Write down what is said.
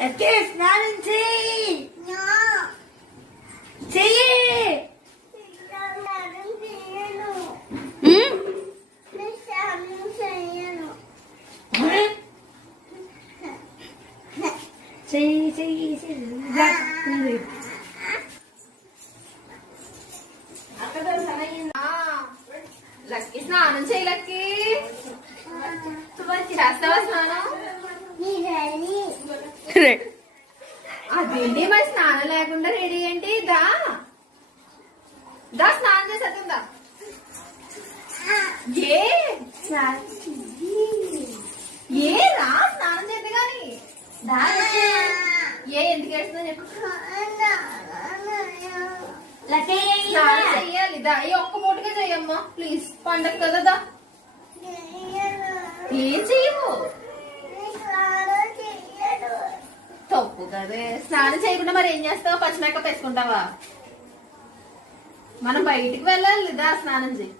Lucky స్నానం చెయ్యి. చెయ్యి. చెయ్యి చెయ్యి చెయ్యి. లక్కీ స్నానం చెయ్యి. లక్కీ చేస్తావా స్నానం? అదేంటి మరి స్నానం లేకుండా రెడీ ఏంటి? దా దా స్నానం చేసేద్దా. ఏ రా స్నానం చేద్ది గాని. ఏ ఎందుకు వేస్తుందో చెప్పు. స్నానం చెయ్యాలి. దా ఈ ఒక్క పూటగా చెయ్యమ్మా ప్లీజ్, పండగ కదా. దా ఏం చెయ్యవు? తప్పు కదే. స్నానం చేయకుండా మరి ఏం చేస్తావు? పచ్చి మేకప్ వేసుకుంటావా? మనం బయటికి వెళ్ళాలి. దా స్నానం చెయ్యి.